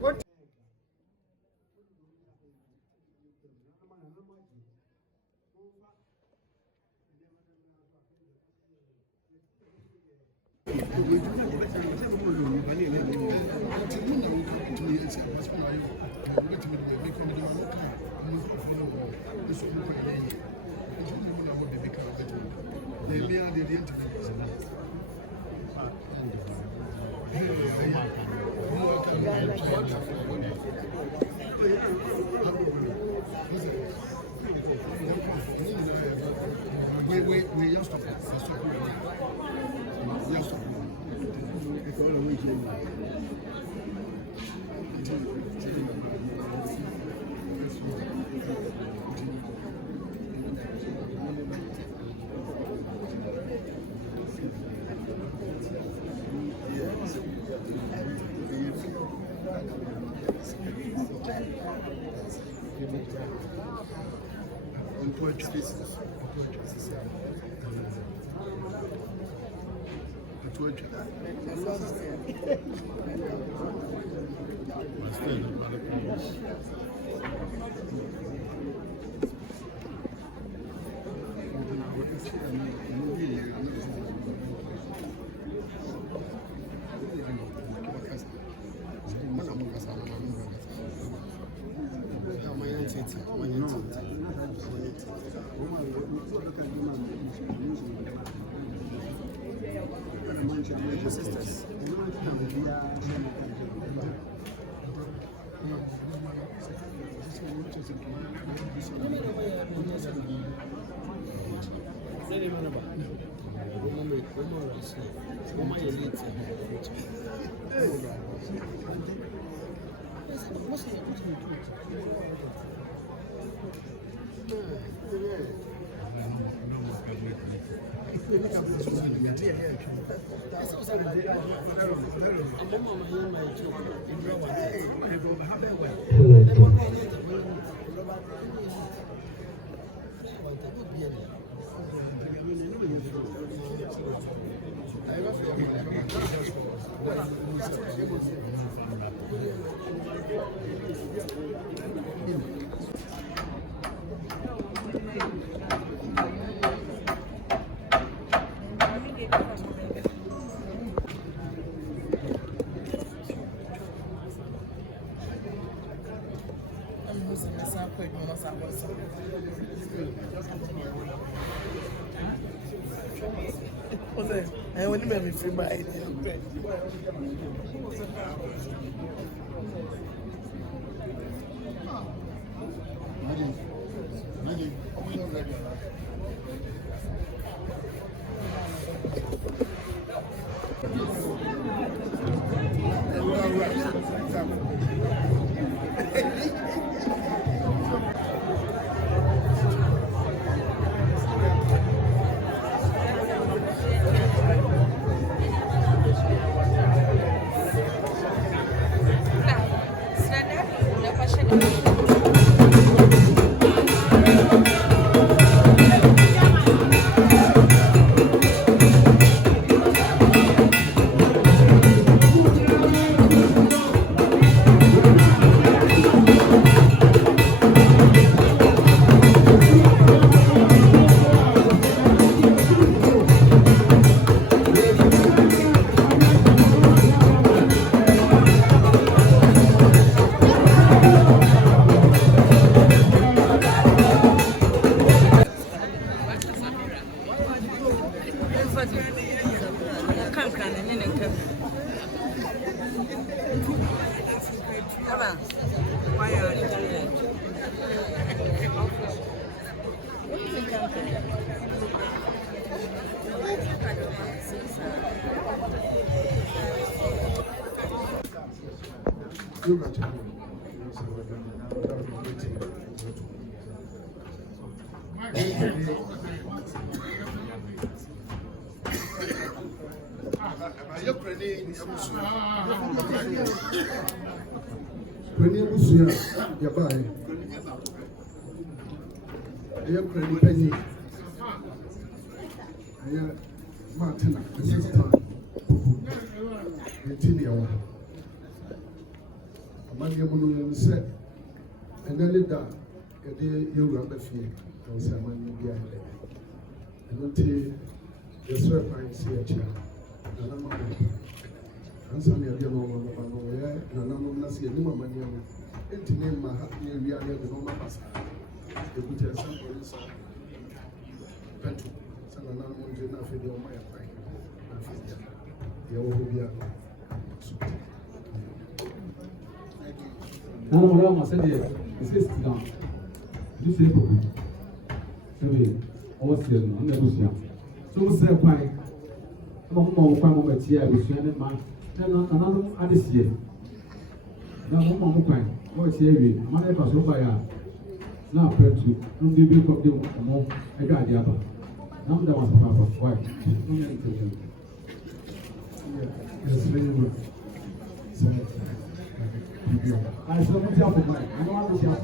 What? We just stop it. Sisters. I want to be free by When you see your body, you're pretty penny. You're Martina, the sister. You're Among said, and then it down. You rub a few, and someone behind it. And until the serpents see a child, and I'm and some of them are and I'm not seeing no money. And to name my happy, we are the normal pastor. You could tell somebody, Petro, some of them won't do nothing on my mind. You will be a Now, I said, it's down. This is good. So, what's the negotiation? So, what's the point? I'm more from a chair with you and man. Another this year. Now, one more point. What's here? My neighbor so by now, pray to don't be big of them more. I got the other. Now, that was about why. Yes, very good. I saw the job of mine. I want to job.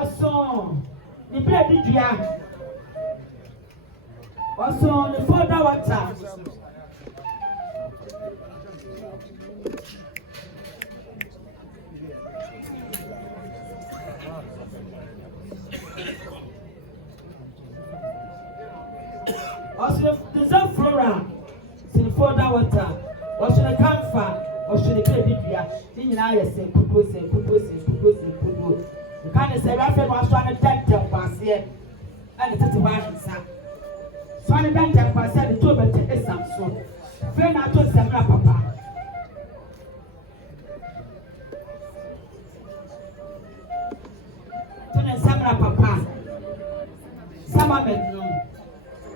Also, the baby dear. Also, the further water. Also, the flora, the further water. Also, the camphor. Or should the baby be I say, propose. You can't say, Raphael was trying to tell us here, and it's a one, sir. So I can't tell us the two better is some so. Friend, I told them, Papa. Tell Samra Papa. Sama bedroom.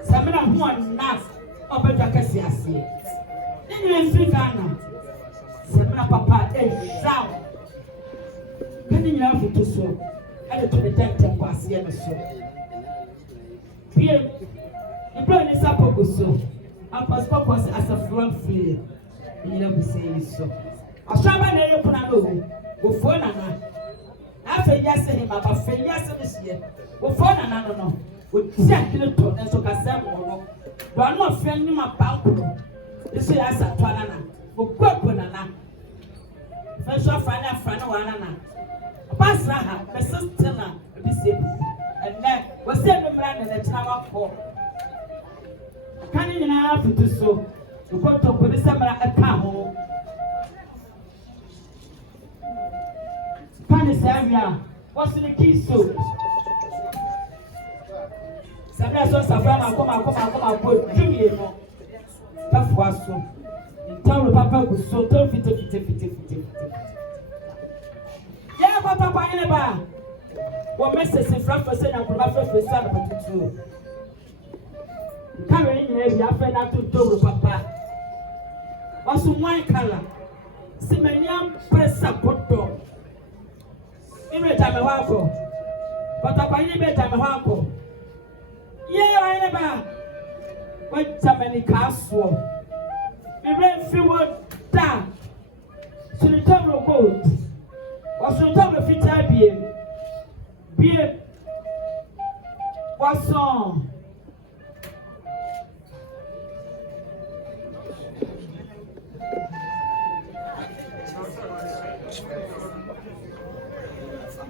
Samra one nas over the Cassias. Then you in Ghana. Samra Papa, sound. Can you have it to so? And to the dental was here so. Here, the brain is up so. And Pascal as a front field. You never say so. A shaman in your plan, who phone and after yesterday, my friend, yes, this year, who phone and I don't know. Would check the tone and so Cassam. But I'm not friendly my pound. This is as a Tuanana, who quote Bonana. First of all, I find one. Pass Raha, my sister, and then was sent the man in the tower for. Can you now have to do so? To go to put the summer at Camo. Can you say, what's the key so? Sabia so Safran, come, put Jimmy. That was so. In town, Papa was so tough, fit. Yeah, Papa, in a bar. What message in front for saying I'm from Africa, son of a two. Carrying every affair to do, Papa. Also, one color. Simonian press support door. Every time I walk, but I find it time I walk. Yeah, I never went to many castle. We ran forward down to the town of gold. Was the town of Italy? Beer was on.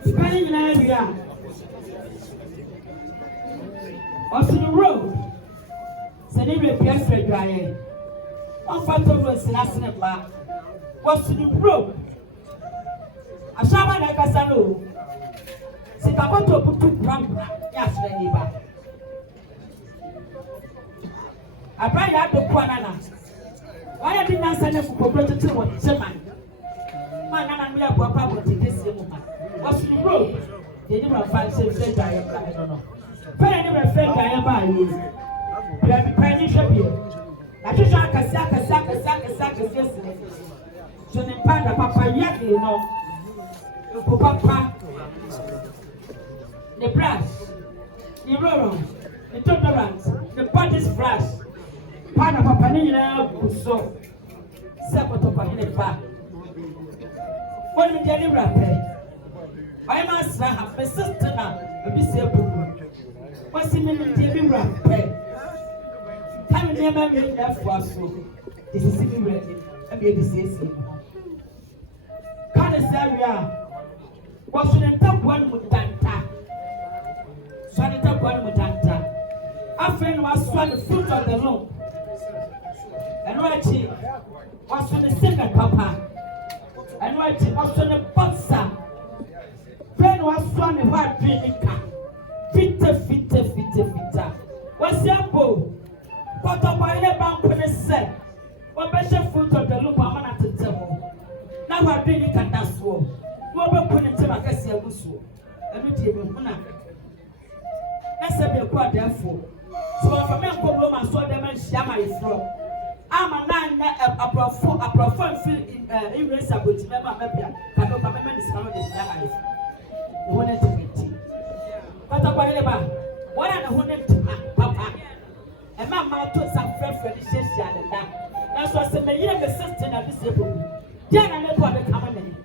Depending on area, was the road. Senator Pierre Dry. One photo was in Asana. Was the road. A shaman like a salo. Sikamoto put two grandpa. Yes, neighbor. I buy out the Quanana. Why I didn't send them for protection to what German? My nana and me are papa with this woman. What's the road? They never find some friend I am. I don't know. But I never friend I am by you. You have been paying shopping. I just like a sack yesterday. So the papa yet, you know. Papa, the brass, the roll, the tolerance, the body's brass. Pana Papa Nina so Sapoto Pahine Pa. What did you deliver? I must have a sister now, a bit. What's the minute you pay? Come never made that for us. This is sitting ready and be a disease. Can't say was on the top one with Danta. So the top one with Danta. Our friend was on the fruit of the loom. And Rachi was on the second papa. And Rachi was on the boxer. Friend was on the white drinker. Fitter. What's your bow? What up by the bank when it said? What better fruit of the loom? I'm not to tell. Now I drink it and that's all. What put it to my guess? And we take him. That's a quite therefore. So if a man come home and saw them and shama is from. I'm a man, a profound feel in race about remember, maybe I don't remember this kind of shama. The one to meet. But about what I wanted Papa. And my mouth took some fresh religious and that. That's what's in the year the system of this people. Then I never come in.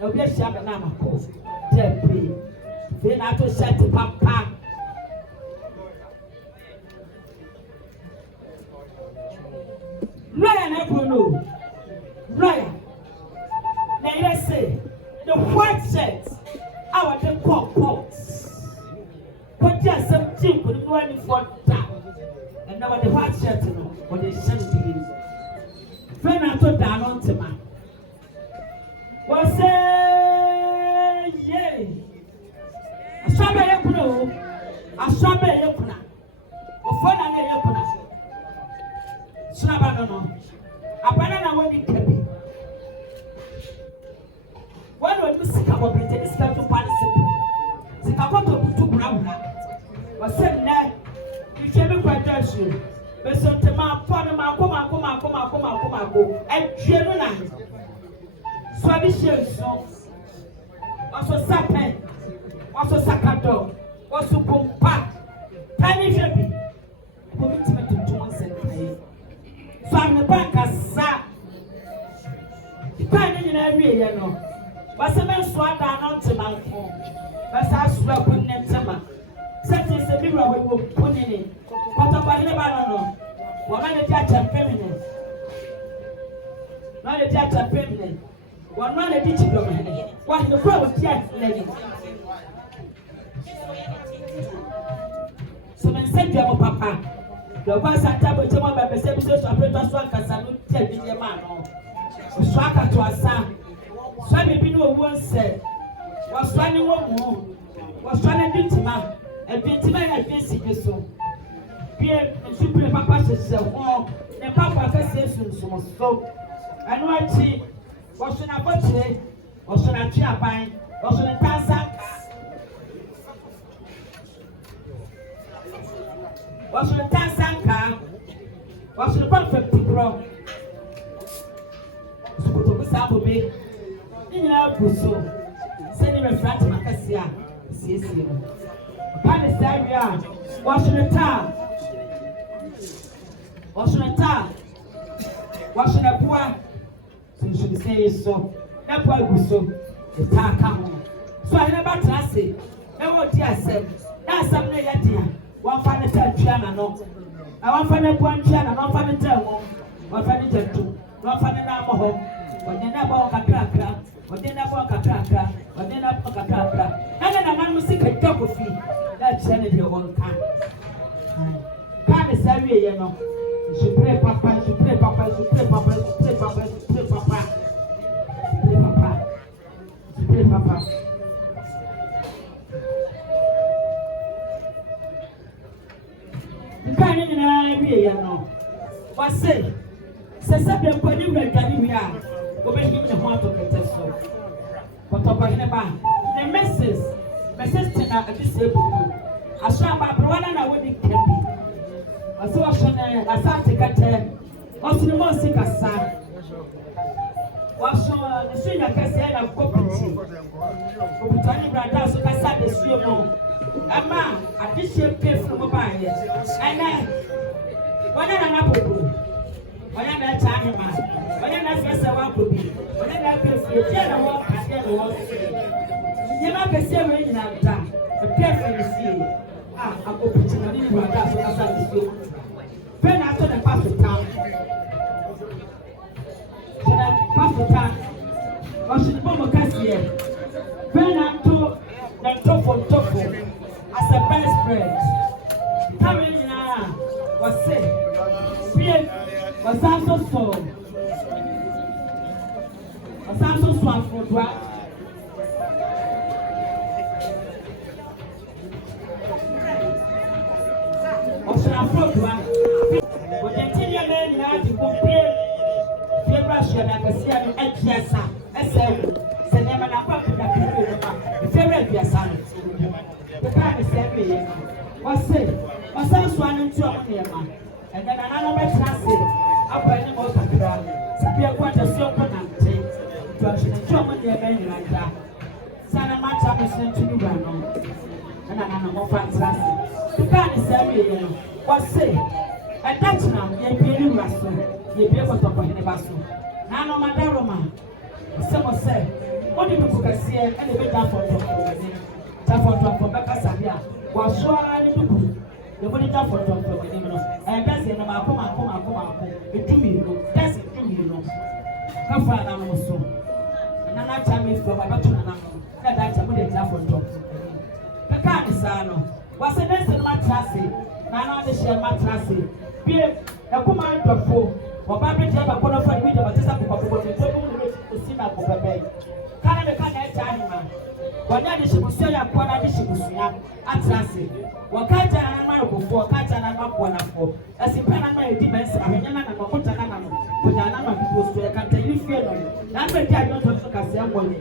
No, we shall the name of course. Dead Then I to shut the papa. Ryan, I don't know. Ryan. Now let's say the white shirt, our the pots. But just some chip with money for that. And now the white shirt, what they send to you. Friend, I told down on to man. What's say, yay? A strawberry apple, a strawberry apple, a phone and a apple. Snabano, a banana when it can be. One when you see about it, it's time to participate. The capoto to brown. Was said that you came by Joshua. But so to my Panama, come, and German. Swabishes, also Sapen, also Sakado, also Pompa, Tiny Shabby, commitment to Johnson. So I'm the bank as Sa. The kind in every year, no. But some men swat down on to my phone. But I swap on them summer. Such is the mirror we will put in it. What about the banana? What are the judge and feminine? Not the judge and feminine. One man a teaching of me. What the crowd yet, lady. So, men said to your papa, the ones at table to my baby, same social operators, one can salute your man. Swaka to our son. Swami Pino once said, was running one more, was running Bintima, and Bintima and Binsi so. Pierre and Super Papa says, oh, the Papa says so. And what she was in a butcher, was in a chair pine, was in a tansa, was in a tansanka, was in a perfect grow. So, to Sabo Bay, in our Busso, sending a flat Macasia, CC. Panis area, was in a town, was in a town, was in a bois. Should say so. That boy was so the tar come. So I never trust it. No, dear said, that's something that dear. One funny channel, no. I want funny one channel, one funny tell one funny two, one funny number home. When they never walk a cracker, when they never walk a cracker, when they never walk a cracker. And then a man will see a cup of feet. That channel your own car. Can't is every year, no. She pray papa, she pray papa, she pray papa, she pray papa, she pray papa. Pray papa. She pray papa. You can't even know, no. What say? Say something when you read that we are. Over him the heart of the test. But over him about the message to a disabled. I saw my brother and I wouldn't keep it. I saw a Santa Cate, also the most sick as son. Was the senior Cassian of Copenhagen. Copenhagen brother, so I said the swim. A man, a bishop came from a buyer. And then, when I'm up with you, when I'm a tiny man, when I'm a first I want to be, when I'm a first I walk, I get a you know, the same way in our time, a careful see. Ah, I'm going to tell you what that's what I when after the pastor town, pastor town, was in Bomo Cassier. When after the top as a best friend, coming in was said, was also so, was also swam for drug. Was a program. When the Tilia men had to compare the Russian and the Sian and Jessa, SM, Senema, the favorite Yassan. The time is every year. Was said, was also one and two on the man, and then another transit up by the most of the ground. Sapia quite a silver and take to a German near men like that. Santa Mata is sent to you, and another more fantastic. The time is every year. Was said. And that's now, you're being Russell, you're being able to put in the vessel. Now, no matter, Roma, someone said, what do you see and the big down for Tafo bɛka sabia wasoa ne duku yɛbɔde tafo ne mu no ɛbɛsɛ no maako edumiro dɛsɛ dumiro kafa na no so na na cha me fo ba bɛto na na da cha mo de tafo kaka ne saa no wase dɛsɛ no matrase na de hyɛ matrase bie ɛkoma ntɔfo ɔba bi gye ba kono fa bi de ba tesa kokɔkɔ ne to mu ne osi na kokɔbɛ kana me kana ɛta ahima wɔnya de hyebusuya ya kɔna de hyebusuya atrase wɔkaja na ma rokofo wɔkaja na ma kɔ na fo ɛsipa na ma edi mensa ahenya na ma kɔta na no kɔda na ma bi posto ya kanta yi fie no na ma di ajo to kase ɛwɔle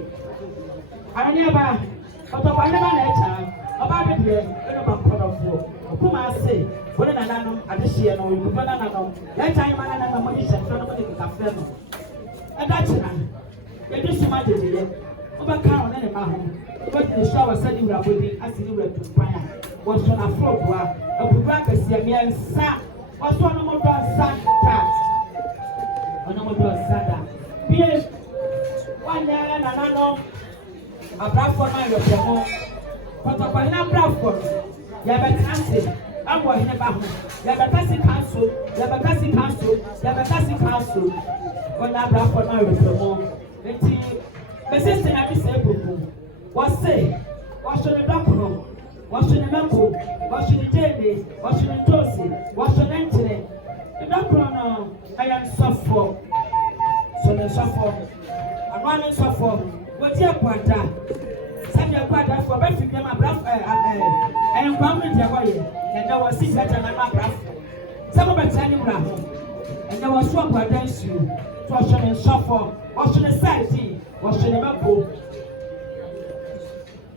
aranya ba ɔtɔ wa ne ba na ɛta ɔba bi de ɛno ba kɔna fo ɔkuma ase wɔne na nanom adehye no ɔyɛ na nanom ɛta yi ma na na ma yi hyɛ no mo de kafe no ɛda kyena ɛdi suma de de ɔbɛka ɔne ne ma ho ɔde ne shower sɛ ne wura bodi ase ne wura tumpan a wɔso na afroboa abubura kɛseɛ mmiɛnsa wɔso ɔno mo dɔ nsa da ɔno mo dɔ nsa da bie wɔnyɛ na nanom abrafo no ayɔpɛ ho pɔtɔkɔhene abrafo no yɛbɛka se abɔ ɔhene ba ho yɛbɛka si kanso wɔnyɛ abrafo no ayɔpɛ ho nti bɛsisi na bi sɛ ebubu wɔse wɔso ne dɔkono wɔso ne mɛko wɔso ne gyeene wɔso ne toosi wɔso ne nkyene ne dɔkono no ɛyɛ nsɔfo so ne nsɔfo anoa ne nsɔfo wɔgye ɛkwada sɛdeɛ ɛkwadafoɔ bɛfi biam abrafo ɛnkwan mu deɛ wɔyɛ ɛnɛ wɔsi gyagya na ma abrafo sɛ mobɛkyerɛ ne wura ho ɛnɛ wɔso ɛkwada nsuo to wɔso ne nsɔfo wɔso ne saadi wɔso ne mɛko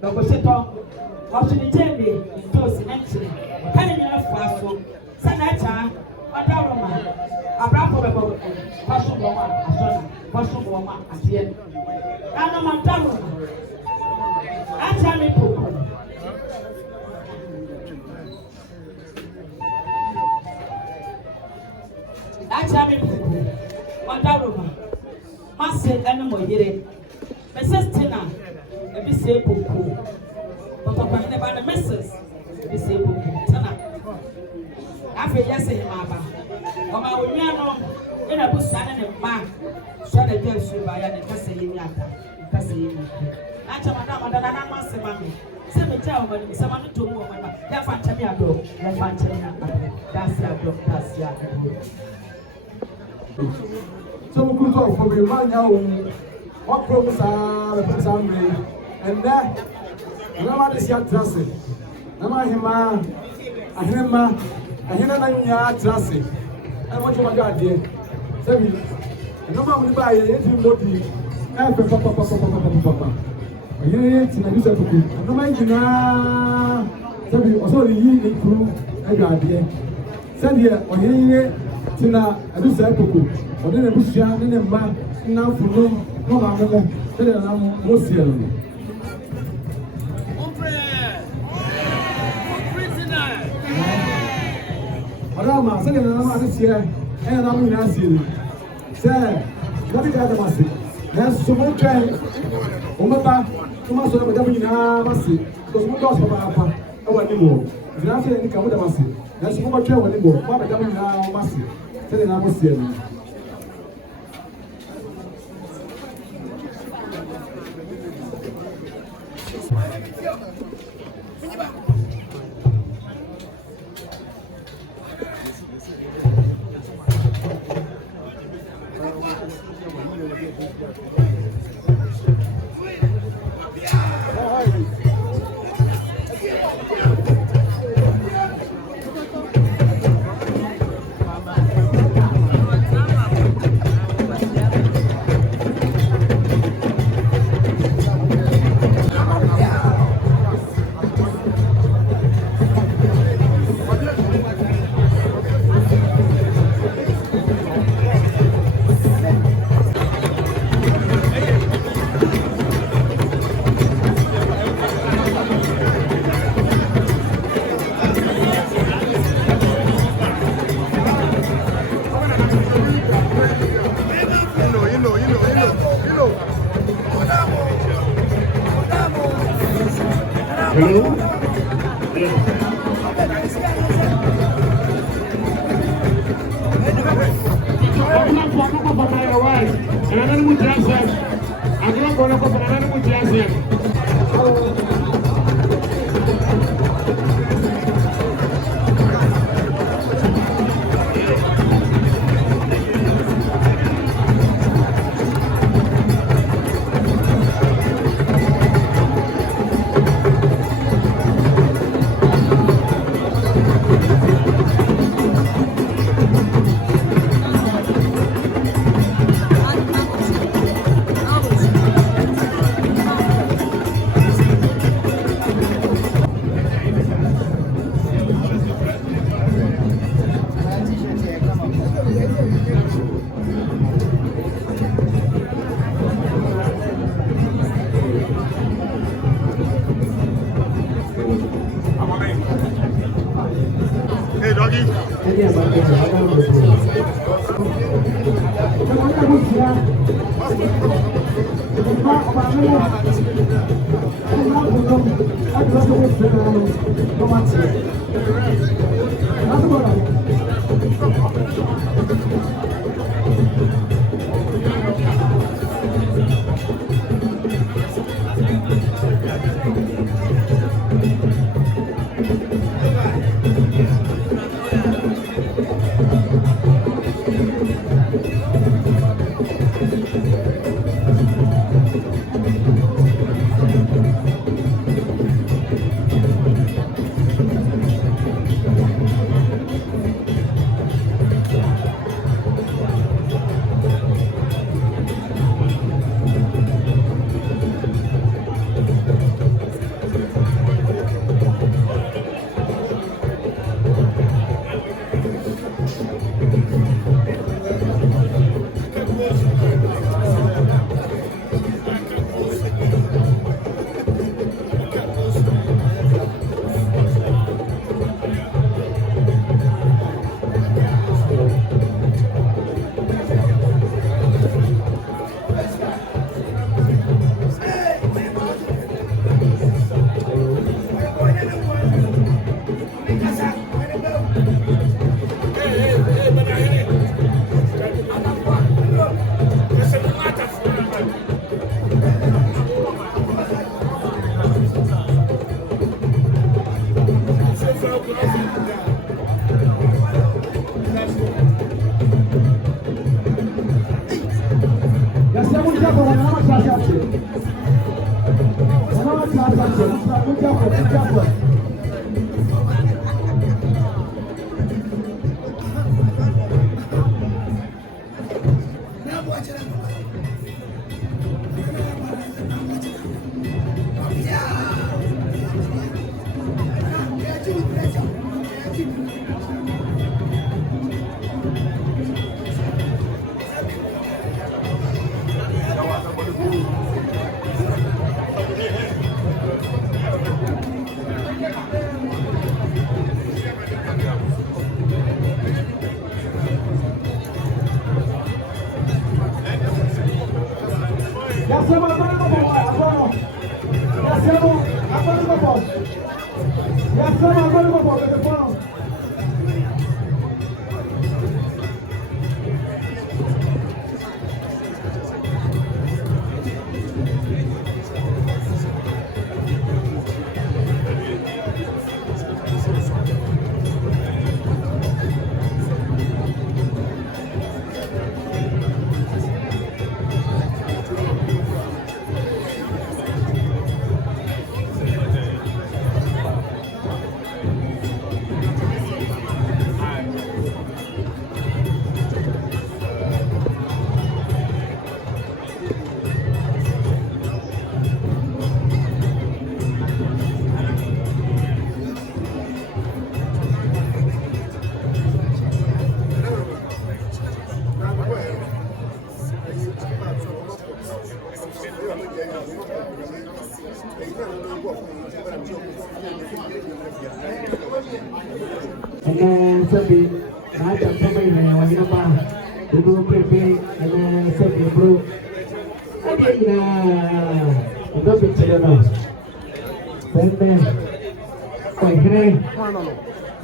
dɔkɔhyetɔ wɔso ne gyeene ntoosi ne nkyene ka ne nyina foa so sɛ na ɛkyaa ɔda roma abrafo bɛbɔ wɔso wɔn a asɔna wɔso wɔn a adeɛ anam ɔda roma akyɛ me poko akyɛ me poko ɔda roma mase ɛne mo yere Mrs. Tina ebi se poko pɔtɔkɔ ne ba ne Mrs. ebi se poko Tina afei yɛsɛ himaba ɔma onua no ɛna busa ne ne mma sɔ de gye nsuo ba ya ne kasa yɛ ni ata kasa yɛ ni akyɛ madam na ma se ma me sɛ me gya ɔma ne sɛ ma no to mu ɔma na yɛ fa nkyɛn ya do yɛ fa nkyɛn ya dasi ado so we could talk for me man now what promise are some way and that never this year trust it nama hima ahina na nya trust it and what you want to do say me no ma mo ba ye ti modi e pe papa ye ti na bisa to no ma ngina say me o so yi ni kru e ga de say de o ye ti na abisa koko o de na busia ne mma na funu no ma mo say de na mo sie no Adama, say na ma ase sie e na mo ina sie say what did I say na so mo try o ma ba o ma so na ba nyina ma se because mo dos ba pa e wa ni mo ina se ni ka mo da ma se na so mo try wa ni mo ba ba nyina ma se say na mo sie no And Sabi, I can come in and I know the group prepare and Sabi bro. I think the picture now. Then here.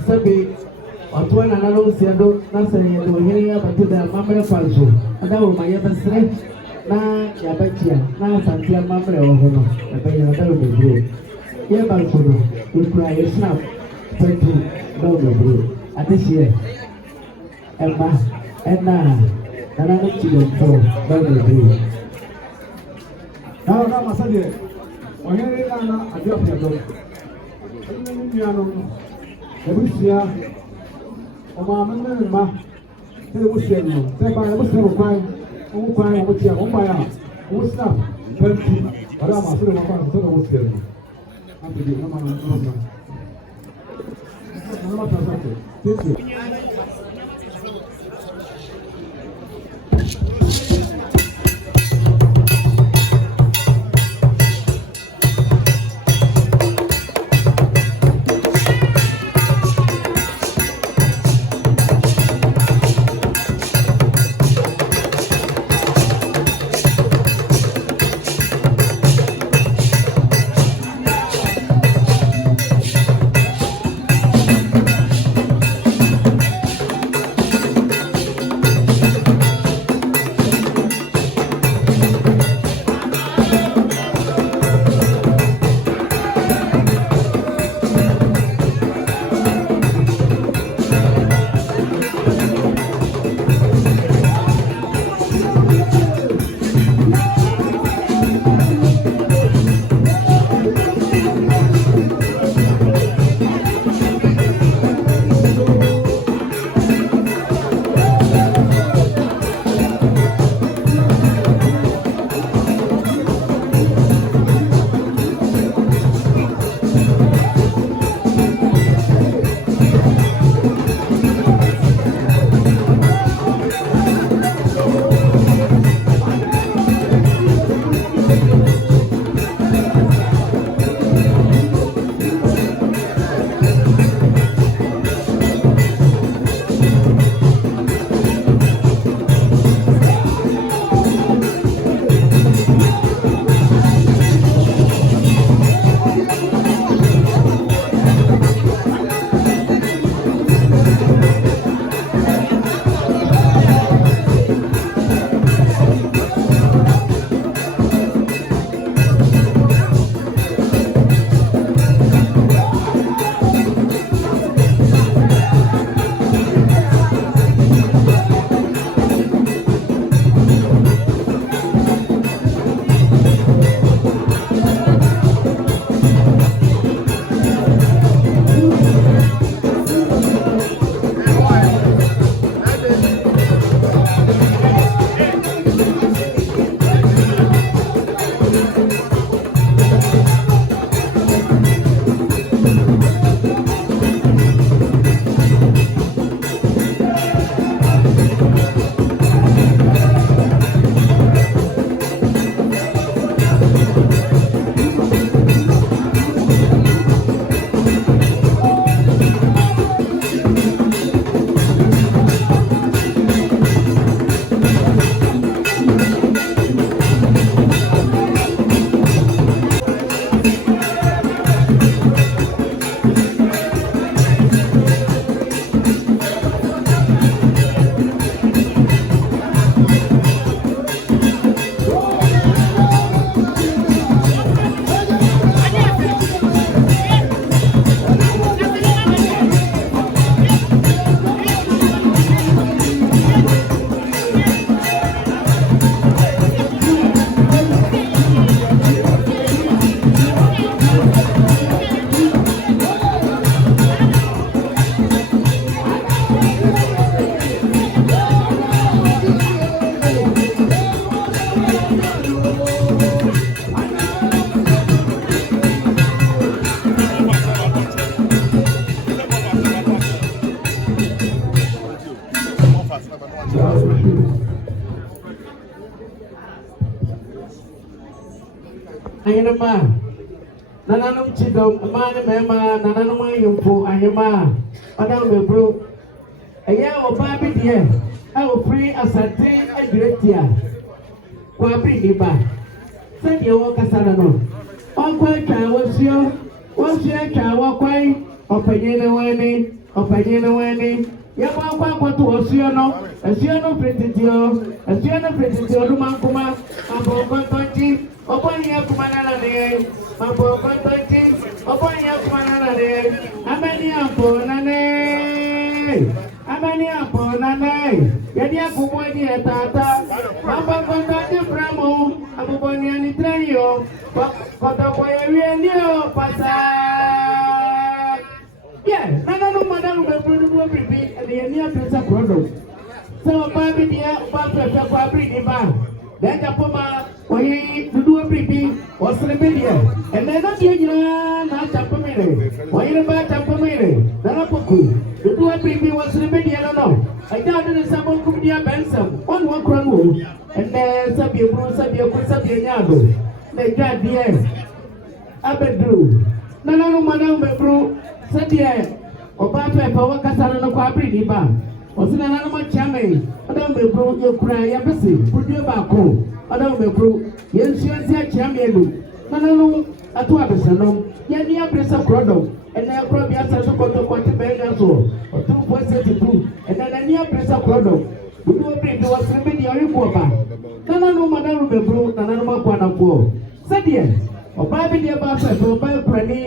Sabi, ọtụwa na anara osi edo na sị ya do here ya bata da mamre falso. Ada wo ma ya besre na ya batia na asantia mamre wo no. Ebe ya da wo bro. Ya balso no. Ikura ya snap. Peti do bro. Atishie. Emma ena nana no chi do bro. Na masadi. Ohere na adio pedo. Ni ano. Ebusia. Oma mama ma. Ele busia no. Se ba busia ko kwai. O kwai o busia o ba ya. O snap. Penti. Ara ma suru ma ba so no busia no. Ante di mama na mama. Mama ta sa ke. Thank you. Ayama, nananum chidom, mani mema, nananum yumpo, ayama, madam me bro. Aya o baby dear, I will pray as a day a great year. Kwabi niba, send your work as I don't know. On quite I was you, what's your child, what quite? ọ̀pẹ̀yìn wẹ́ni yẹ bá kọ́ àkọ́tù ọ̀ṣùyọ́ náà fìrìtìtì ọdún máa ń kú máa àbọ̀ ọ̀gbọ́ntọ́jì ọgbọ́n yẹn kú máa nára nìyẹn àbọ̀ ọ̀gbọ́ntọ́jì ọgbọ́n yẹn kú máa nára nìyẹn amẹ́ni àpò nanẹ́ yẹ́dí àkókò ẹni ẹ̀ tààtà àbọ̀ ọ̀gbọ́ntọ́jì fúrámù àbùbọ̀ ní ẹni tẹ́yìn o kọ̀tọ̀kọ̀ yẹ wí ẹni o pàṣẹ. Yeah, no, madam, we're baby, and the near place of product. So, Bobby, dear, Bobby, then the Poma, we do a baby, was the video, and then not yet, not a pomere. Why you about a pomere? Then a poku. The do a baby was the video, no. I got in some of the Benson, one crown wool, and then Sabia, they got the end. Abedu. No, madam, bro. Sẹ́díẹ̀ ọba afẹ́fẹ́ wọ́n kásá lọ́nà kọ́ abiri níbà ọ̀sìn náà nánú mọ̀ kyámẹ́ ọ̀dọ́ mẹ́kúrú yẹ kúrẹ́ yẹ bẹ́sẹ̀ kúrúdúé baako ọ̀dọ́ mẹ́kúrú yẹ nsúwẹ́ nsí akyámẹ́ ẹnu nánú ato abẹ́sẹ̀ nọ yẹ ní abẹ́sẹ̀ kúrọ́dọ̀ ẹ̀nà ẹ̀kúrọ́ bí asẹ̀ so kọ́tọ́ kọ́tí bẹ́ẹ̀ ní aso ọ̀tún fún ẹsẹ̀ ti bú ẹ̀nà ní abẹ́sẹ̀ kúrọ́dọ̀ gbogbo obìnrin bí wọ́n sẹ́mi ní ọ̀rí kú ọba nánú mọ̀dánù mẹ́kúrú nánú mọ̀ kọ́ ànàfọ́ sẹ́díẹ̀ ọba abẹ́díẹ̀ bá afẹ́fẹ́ ọba ẹ̀kúrẹ́ ní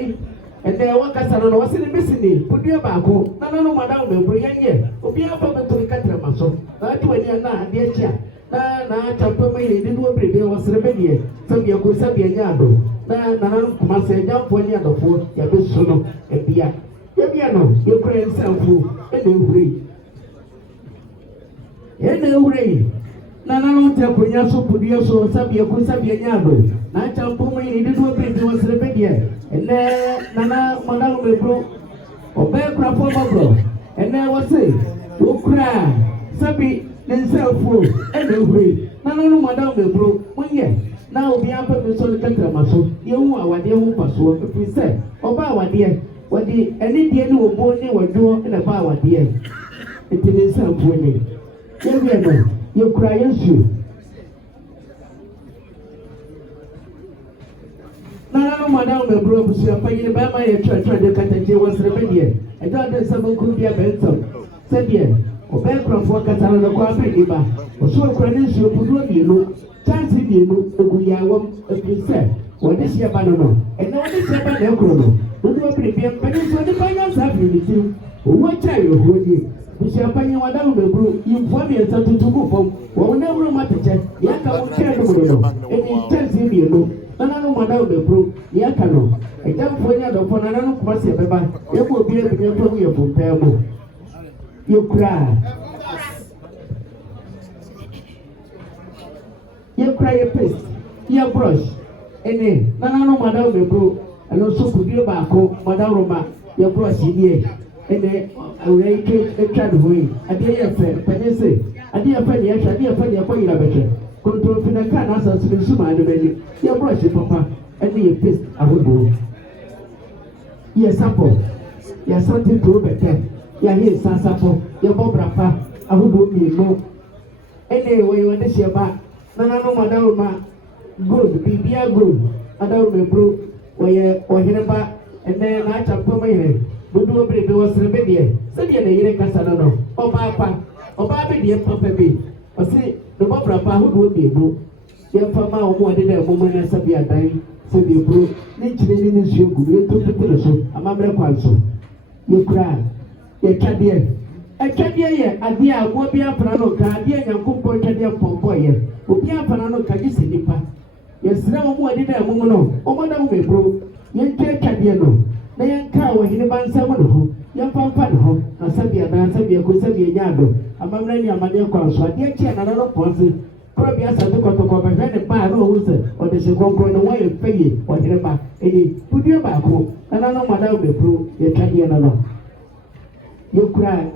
and then one castle was in the missing, put your back home. No, madam, we'll bring ye. Obi apa betul kata masuk. Tu ni anak dia cia. Na campur main di dua beri was rebellion. Sabi aku sabi nyado. Na kumasa jam punya ada pun ya besono dia. Ya biar no, you create self-food. Ene uri. Na te punya supu dia so sabi aku sabi nyado. Na campur main di dua beri was rebellion. Ene nana madam bro obe kra fo bro ene wose wo kra sabi nenselfo ene hwe nana no madam bro munye na obi afa be so katra maso ye hu awade hu paso fi se oba awade wadi ene die ni obo ni wodo ene ba awade enti nenselfo ni ye wie no ye kra yesu Nana madam me bro busu apanyi ba ma ye twa de kataje was rebellion e do de sabo ku bia benson sebie obe krofo kata no kwa bi ba o so kra ni nsu obudu mienu chance mienu egu ya wom efise wode sia ba no e na wode sia ba na ekro no do bi bia pani so de pa yan sa bi ni ti owo cha yo hodi busu apanyi madam me bro info mi esa tutu ku fom wo na wuro mateche ya ka wo kra no no e ni chance mienu nana madam be bro ya kano e jam fonya do fo nana no kwase beba e ko bi e bi to ye pompa mo you cry your paste your brush ene nana no madam be bro elo so ku bi ba ko madam roma your brush ni ene awre ke twa do hoyi ade ye fe penese ade ye fe ni ya ade ye fe ni ko yira beke control fina kan asa so suma de beli ya brush papa and your paste ahodo ya sample ya something to better ya he sasapo ya bobrapa ahodo mi no ene we won de ba nana no madam ma good bibia good adam me bro we ohireba ene na champo me bodu obre be wasrebe de se de na yire kasa no oba be de papa be o se no bobrapa ahodo mi no ya fama o mo de na mo mo na sabi adan se de bro ni chire ni nsu egu ye to so amamre kwanso ye kra ye twade ye ade a wo bia pra no ka ade nyankopɔ twade pompo ye obi apana no ka gisi nipa ye sira mo mo de na mo no o mo na mo bro ye twade no na ye ka wo hini bansa mo no ho ye pampa no ho na sabi adan sabi ko sabi nyaado amamre ni amade kwanso ade kia na no ponse Probably as a doctor, but then the bar knows or the second no way of paying or whatever. Any put your back home, and I know madame the pro, you can't hear no. You cry,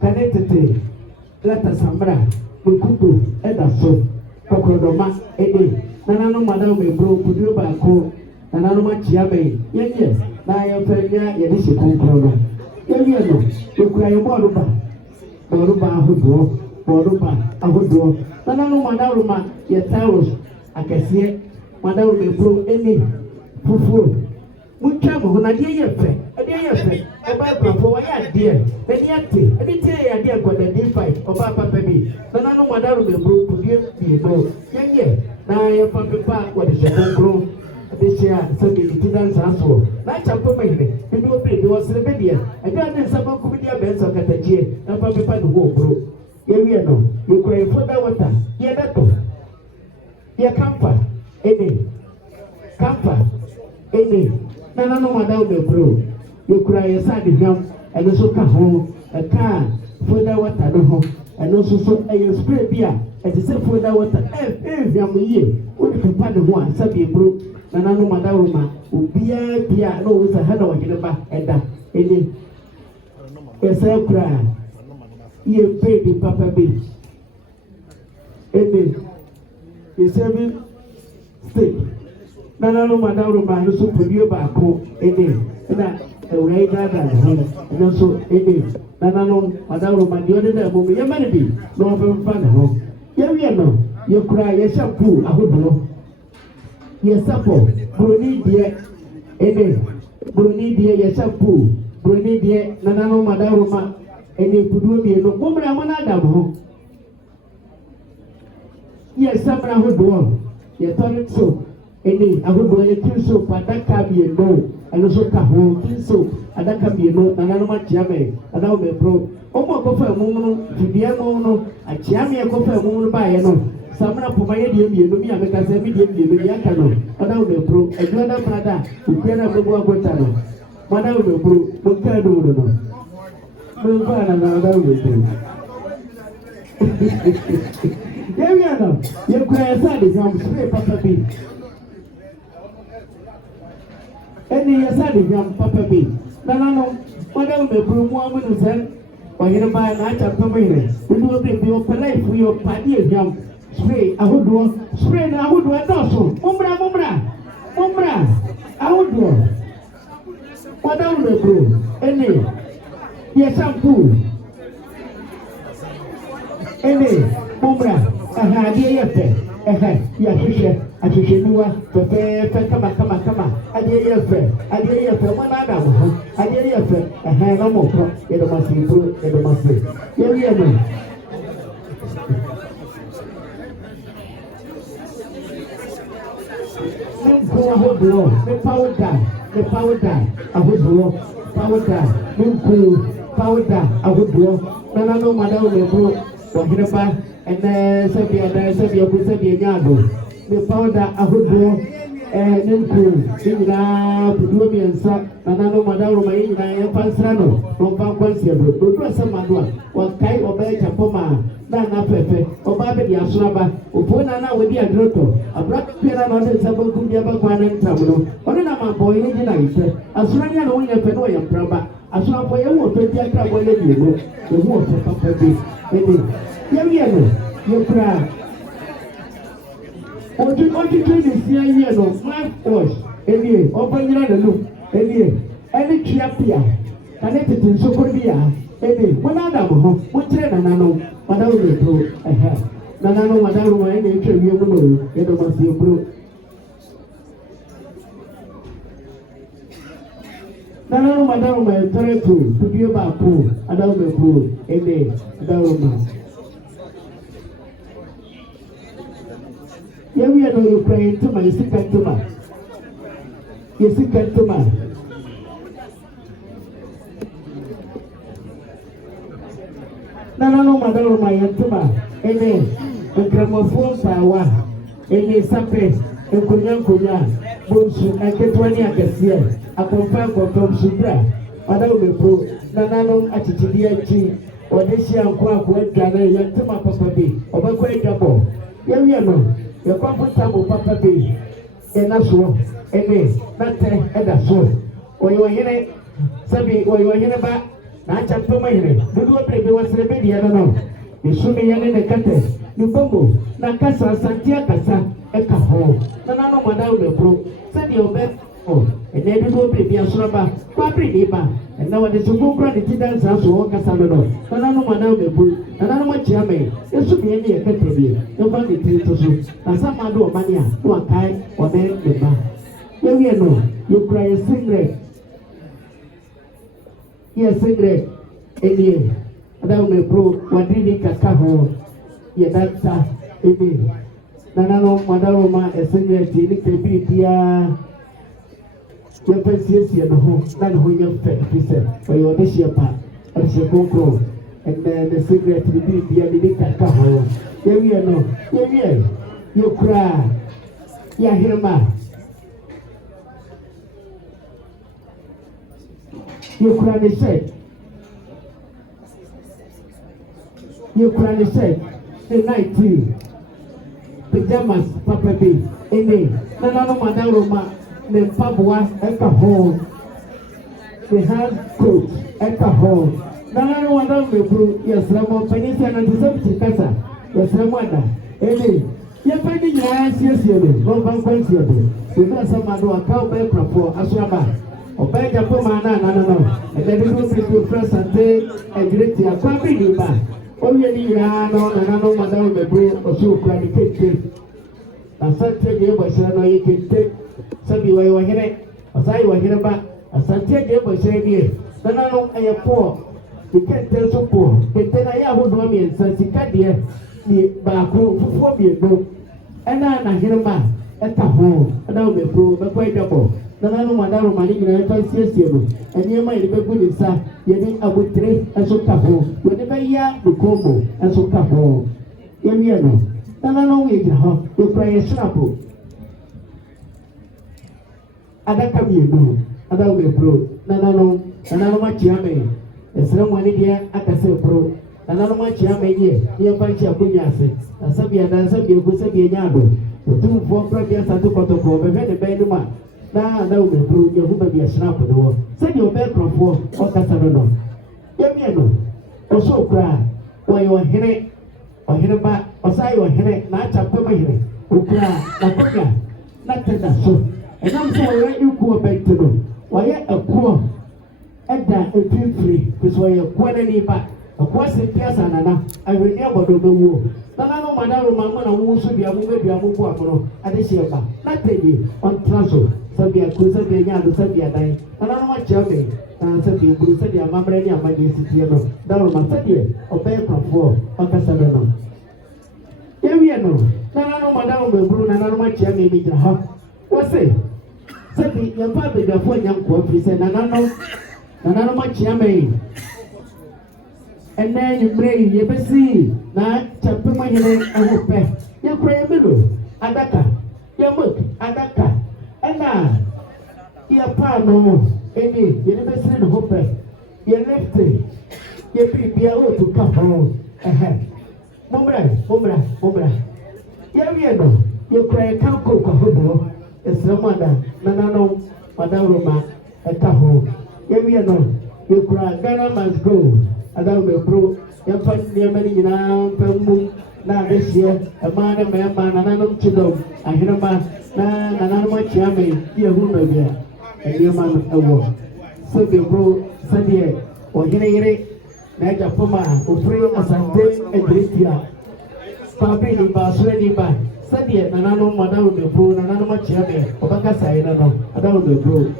connected, let us sambra, Mukutu, Edaso, Pocodoma, Eddie, and I know madame the pro, put your back home, and I know much yammy. Yes, now I am failure, yet is a control. You cry Moruba, Moruba, Moruba, Ahudo. Nana no madaruma ye towels akese madaru me bro eni fufu mutwa mo na de ye fe ɛde ayɛ fɛ ɔba abrafo wɔyɛ adeɛ n'ani ate ɛde tie yɛ adeɛ nkɔda D5 ɔba papa bi nana no madaro bɛburo kudie mmienu yɛnyɛ na yɛfa pepa wɔde hyɛ konkro ɛde hyɛ a sɛbi ti dansa soɔ na akyɛ mpɔmɔ yɛrɛ ebi wɔ bere bi wɔ sere bi deɛ ɛde ade nsa bɔnkum di abɛnsa ɔkatakyie ɛfa pepa de wɔ okuro yɛwie no yɛkura yɛ foda wata yɛbɛtɔ yɛ kamfa kamfa nana no madaro bɛburo yɛkura yɛ sa adehwam ɛno nso ka ho ɛka foda wata no ho ɛno nso so ɛyɛ spray bi a ɛte sɛ foda wata ɛhwam yie wode pepa ne ho a sɛbi eburo nana no madaro ma obiara bia na ɔwɔ sɛ ha na ɔgyere ba ɛda yɛsɛ kura yɛ baby papa bi yɛsɛ bi stick nana no madaro ma no so podie baako na ewura yi dada ne ho ɛno nso nana no madaro ma deɛ ɔde dɛ ɛbɔ mu yɛma ne bi na ɔbɛmfa ne ho yɛwie no yɛkura yɛhyɛ pool ahodoɔ yɛsapɔ buroni deɛ yɛhyɛ pool buroni deɛ nana no madaro ma kuduo mmienu mommra mo no ada mo ho yɛsamra ahodoɔ yɛtɔre soap ahodoɔ yɛtiri soap adaka mmienu ɛno nso ka ho tiri soap adaka mmienu nana no makyea me nana wo bɛburo ɔmo akɔfa mu no fidie mu no akyea me akɔfa mu no baayɛ no samra poma yɛ deɛ mmienu mi a meka sɛ mi deɛ mmienu yɛ aka no ɔda wo bɛburo adwuma da brada okua na bɛbu agota no mɔda wo bɛburo monkaa no mu no Move on and I'll with you. There we are now. You cry aside is on spray Papa B. Any aside is on Papa B. No. Whatever the broom woman who said, or you buy a night of Pomerian. We do a bit of life for your party of young spray. I would do spray. I would do a dorsal. Umbra. I would do. Whatever the broom. Any. Yes, shampoo. Mumbra, dear Yefe, Yashisha, prepare, come, I dear Yefe, one Adam, I dear Yefe, a hand no more, it must improve, it must be. Here we are. The power die, I would blow, power die, powder ahodoɔ nana no madam lebro wɔheneba ɛnɛ sɛbi nyaado ne powder ahodoɔ ne nkuu ne nyinaa puduo mmiɛnsa nana no madam roma yi nyinaa yɛmfa nsra no na ɔmfa nkwansi aburo dodo asɛm ado a wɔkae ɔbɛyɛ kyapɔ ma na ana fɛfɛ ɔbaa bɛde asoraba opuo na na wɔdi adorotɔ abura piara na ɔde nsa bankum deɛ bɛkwan ne ntam no ɔne nam abɔɔ yi gyina yɛfɛ asora nyɛ na wɔnyɛ fɛ na ɔyɛ mpraba asɔrɔfo yɛ wɔ fɛ tia kra wɔyɛ mmienu yɛ wɔ fɛ papa bi yɛwiɛ no yɛkura ɔtwitwi ne sia yie no mouthwash ɔbɛ nyina n'anum ɛne tua pia kane tete nsokoro bi a wɔn ada mo ho wɔkyerɛ nananom wadawo bɛturo nananom wadawo wɔn ɛna etwa wie mu no yɛde wɔn asi eburo. Nana no madam my territory to be about pool, Adam the pool, Dawma. Here we are no Ukraine to my second tuma. Your second tuma. Nana no madam my tuma, and gramophone power, Sape, and Kunya, Bunsu, and get 20 against akɔmfa subra ɔdawo bɛpro nananom akyekyedeɛ akyi ɔde hyia nkoako adwa no yɛntema papa bi ɔbɛkɔ adwabɔ yɛwie no yɛkɔfo tabo papa bi ɛna soɔ natɛ ɛda so ɔyɛ ɔhene sɛbi ɔyɛ ɔhene ba na akyɛ mpɛm ahene dodoɔ bere bi wɔsere bɛdeɛ no no esumi yɛ ne kɛtɛ ne bɔmbo na kasa asante akasa ɛka ho nananom ɔdawo bɛpro sɛdeɛ ɔbɛ and then you will be a shrubber, Papi, and now the Subuka, the Tidans, also, Casamano, and I know my name, and I know what Yame, there should be any country, nobody tells you, and some other mania, who are kind or then the bar. Here we know, you cry a cigarette. yɛ secret ɛnie adawo mebro wadidi kaka ho yɛ danta ɛnie nananom adawo ma secret ne kebiri biara yɛmfa siesie ne ho na ne ho nyɛ fɛ ɛfiri sɛ ɔyɛ ɔde hyɛ pa ɔde hyɛ konkro ɛnɛ ne secret ne biri biara ne kaka ho yɛwie no yɛwie yɛkura yɛaherema yɛkura ne hyɛ yɛkura ne hyɛ ne 19 pajamas papa bi ɛne nananom adaroma ne mpaboa ɛka ho ne hand coat ɛka ho nananom adaroma eburu yɛsrɛ mo mpanyinsi anante sɛ bi kasa yɛsrɛ mo ada ɛne yɛpɛ ne nyinaa siesie no wɔmfa nkwansie do ebi asɛm ado aka ɔbɛyɛ kurafoɔ aso aba ɔbɛyɛ gyapo maa na anana no ɛdɛ de no bi fira sante adwireti akwa bi ne ba ɔwie ne nyinaa no nananom adaroma eburu ɔso okura ne kente na sante deɛ bɔ hyerɛ no ɔyɛ kente sɛbi wɔyɛ wɔhene ɔsan yɛ wɔhene ba asante deɛ bɔ hyerɛ nie nananom ɛyɛ poɔ ne kente nso poɔ kente na yɛ ahodoɔ mmiɛnsa sika deɛ ne baako fufuo mmienu ɛna n'ahenema ɛka ho ɛna ɔmɛburo bɛkɔ ɛdɛbɔ nananom adaroma ne nyinaa ɛfa siesie no nneɛma yɛde bɛgu ne nsa yɛde abotire nso ka ho yɛde bɛyɛ ne kɔn mu nso ka ho yɛwie no nananom yɛgyina hɔ yɛkura yɛ snapo adaka mmienu ada ɔmɛburo nananom akyia me ɛsrɛ mu ane deɛ akasa ɛburo nananom akyia me yɛ yɛmfa nkyi akonnwa ase na sɛbi adansa biegu sɛbi anya ado otumfoɔ kora bi asate kɔtɔkɔɔ bɛhwɛ ne bɛn no mu a na ada ɔmɛburo yɛho baabi ahyena apo ne wɔ sɛdeɛ ɔbɛyɛ kurɔfoɔ ɔkasa no no yɛmie no ɔso okura wɔyɛ ɔhene ba ɔsan yɛ ɔhene na akyɛ pɛm hene okura n'akonnwa na tɛda so ɛnam sɛ ɔyɛ ekuo bɛnti no wɔyɛ ɛkuo ɛda mfimfiri pɛsɛ ɔyɛ ɛkuo n'ani ba ɛkuo se piasa nana ahwenni abɔdɔ bɛwuo nananom adaroma mo na wo so bia mo bɛdua mo bu amono ade hyɛ ba na tɛdi ɔntena so sɛbi akuro sɛbi anya ado sɛbi adan nananom akyerɛ me na sɛbi ekuro sɛbi amammerɛ ne amanneɛ sitie no daroma sɛdeɛ ɔbɛyɛ kurɔfoɔ ɔkasa no no yɛwie no nananom adaroma eburu nananom akyerɛ me mi gyina hɔ wɔse sɛbi yɛmfa abadwafoɔ nya nkoa firi sɛ nananom akyerɛ me ɛnɛ nyimmerɛ yi yɛbɛsi na kyɛpem hene ɛho pɛ yɛkura yɛmelo adaka yɛmok adaka ɛna yɛpaano ɛni yɛde bɛsiri ne ho pɛ yɛlefte yɛbiribia ɔɔtu ka ho mommra yɛwie no yɛkura yɛka kook ahodoɔ ɛsrɛ mu ada nananom adaroma ɛka ho yɛwie no yɛkura Ghana must go adawo mɛburo yɛmfa nneɛma no nyinaa mfa mu na adehyeɛ ɛmaa ne mmarima nananom kyedɔm ahenema na nananom akyia me di ahuru baabi a nneɛma no ɛwɔ sɛ mɛburo sɛdeɛ ɔhene yere na agya fam a ofiri asante adureti a paabe ni ba asoro ni ba sɛdeɛ nananom adawo mɛburo nananom akyia me ɔbɛkasa yɛ no adawo mɛburo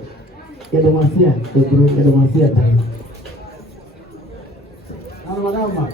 yɛde wɔn ase a mɛburo yɛde wɔn ase a dan. Madama.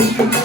Thank you.